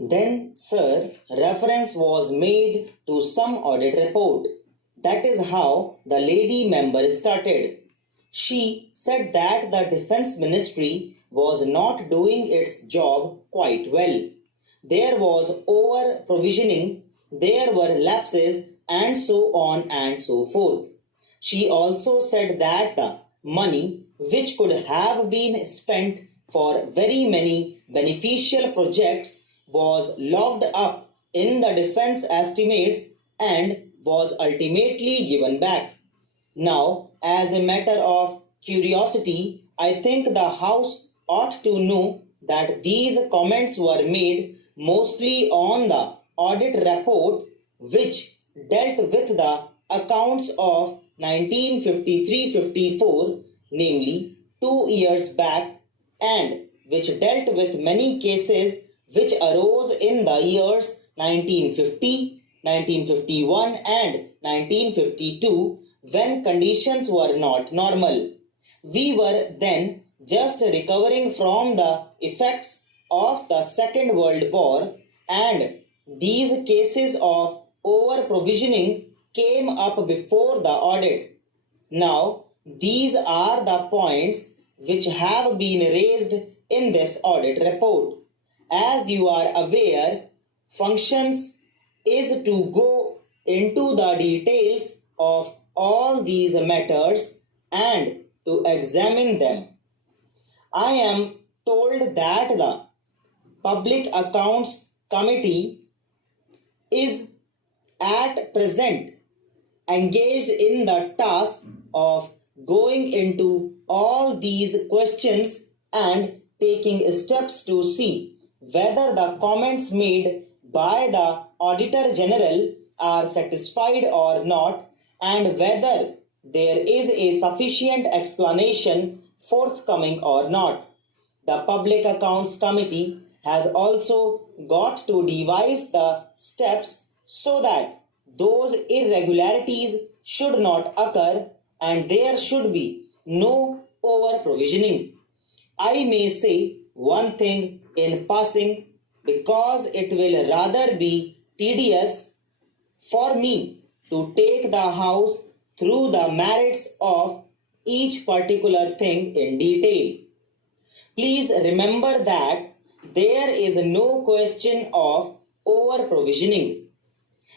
Then, sir, reference was made to some audit report. That is how the lady member started. She said that the Defense Ministry was not doing its job quite well. There was over provisioning, there were lapses, and so on and so forth. She also said that the money which could have been spent for very many beneficial projects was locked up in the defense estimates and was ultimately given back. Now, as a matter of curiosity, I think the House ought to know that these comments were made mostly on the audit report which dealt with the accounts of 1953-54, namely 2 years back, and which dealt with many cases which arose in the years 1950, 1951 and 1952 when conditions were not normal. We were then just recovering from the effects of the Second World War, and these cases of over provisioning came up before the audit. Now, these are the points which have been raised in this audit report. As you are aware, functions is to go into the details of all these matters and to examine them. I am told that the Public Accounts Committee is at present engaged in the task of going into all these questions and taking steps to see whether the comments made by the Auditor General are satisfied or not, and whether there is a sufficient explanation forthcoming or not. The Public Accounts Committee has also got to devise the steps so that those irregularities should not occur and there should be no over provisioning. I may say one thing in passing because it will rather be tedious for me to take the House through the merits of each particular thing in detail. Please remember that there is no question of over provisioning.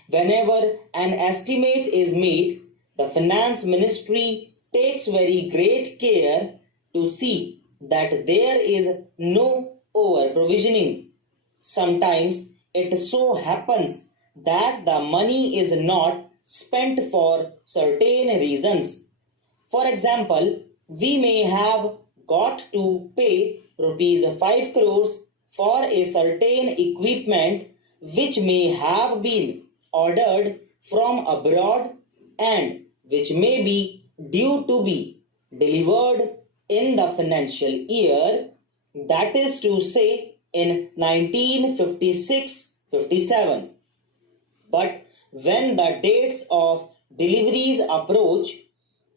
Whenever an estimate is made, the Finance Ministry takes very great care to see that there is no over provisioning. Sometimes it so happens that the money is not spent for certain reasons. For example, we may have got to pay rupees 5 crores for a certain equipment which may have been ordered from abroad and which may be due to be delivered in the financial year, that is to say in 1956-57. But when the dates of deliveries approach,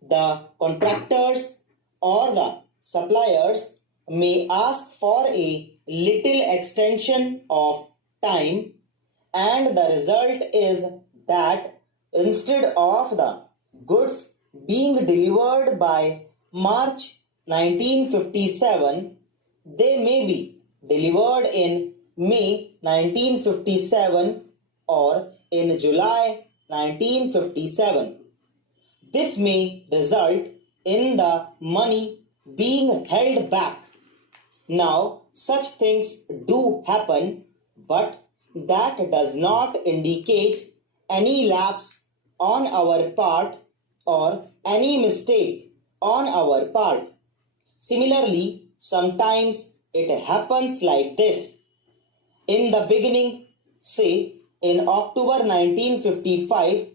the contractors or the suppliers may ask for a little extension of time, and the result is that instead of the goods being delivered by March 1957, they may be delivered in May 1957 or in July 1957. This may result in the money being held back. Now, such things do happen, but that does not indicate any lapse on our part or any mistake on our part. Similarly, sometimes it happens like this. In the beginning, say in October 1955,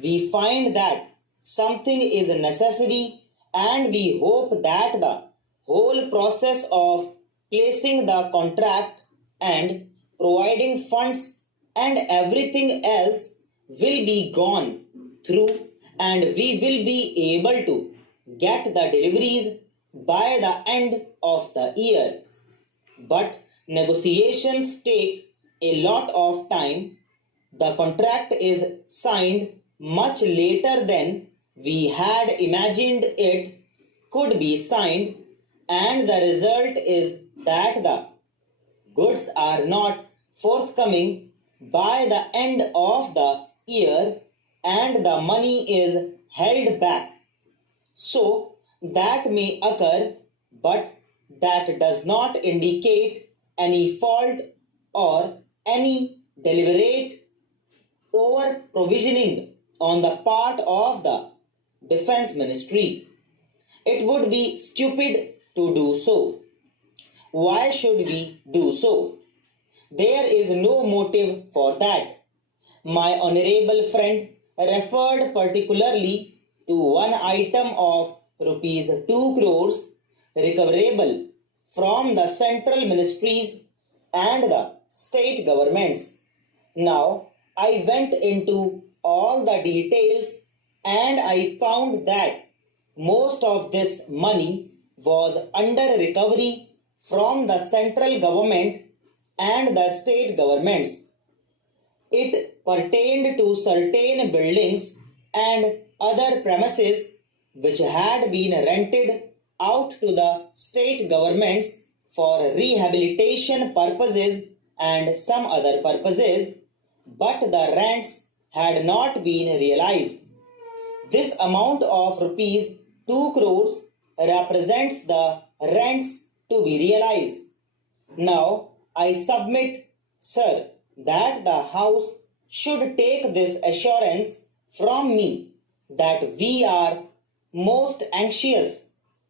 we find that something is necessary and we hope that the whole process of placing the contract and providing funds and everything else will be gone through and we will be able to get the deliveries by the end of the year. But negotiations take a lot of time. The contract is signed much later than we had imagined it could be signed, and the result is that the goods are not forthcoming by the end of the year and the money is held back. So that may occur, but that does not indicate any fault or any deliberate over provisioning on the part of the Defense Ministry. It would be stupid to do so. Why should we do so? There is no motive for that. My honorable friend referred particularly to one item of rupees 2 crores recoverable from the central ministries and the state governments. Now, I went into all the details and I found that most of this money was under recovery from the central government and the state governments. It pertained to certain buildings and other premises which had been rented out to the state governments for rehabilitation purposes and some other purposes, but the rents had not been realized. This amount of rupees 2 crores represents the rents to be realized. Now, I submit, sir, that the House should take this assurance from me that we are most anxious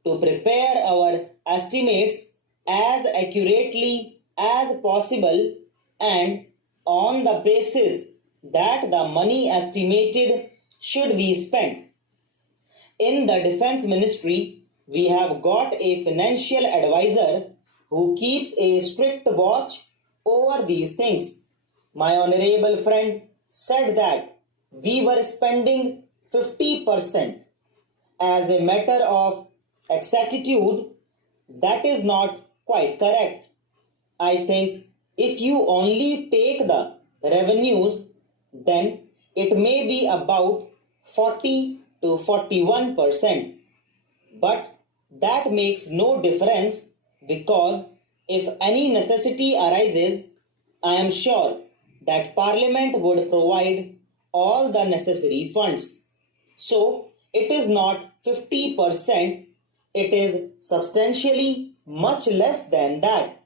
to prepare our estimates as accurately as possible, and on the basis that the money estimated should be spent. In the Defense Ministry, we have got a financial advisor who keeps a strict watch over these things. My honorable friend said that we were spending 50%. As a matter of exactitude, that is not quite correct. I think if you only take the revenues, then it may be about 40 to 41%. But that makes no difference, because if any necessity arises, I am sure that Parliament would provide all the necessary funds. So it is not 50%, it is substantially much less than that.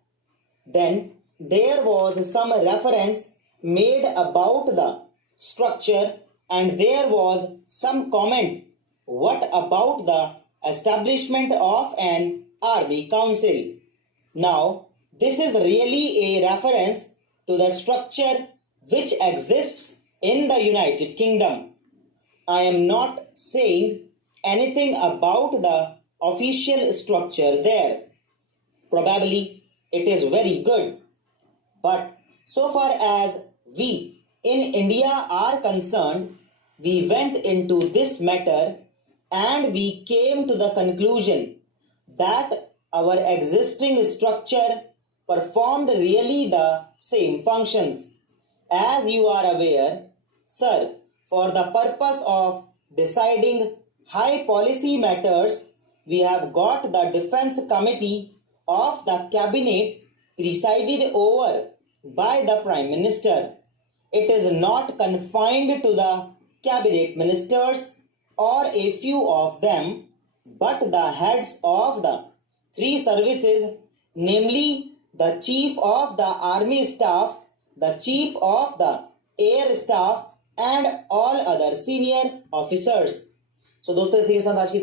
Then there was some reference made about the structure, and there was some comment. What about the establishment of an army council? Now, this is really a reference to the structure which exists in the United Kingdom. I am not saying anything about the official structure there. Probably it is very good. But so far as we in India are concerned, we went into this matter and we came to the conclusion that our existing structure performed really the same functions. As you are aware, sir, for the purpose of deciding high policy matters, we have got the Defense Committee of the Cabinet presided over by the Prime Minister. It is not confined to the Cabinet Ministers or a few of them, but the heads of the three services, namely the Chief of the Army Staff, the Chief of the Air Staff and all other senior officers. So दोस्तों इसी के साथ आज की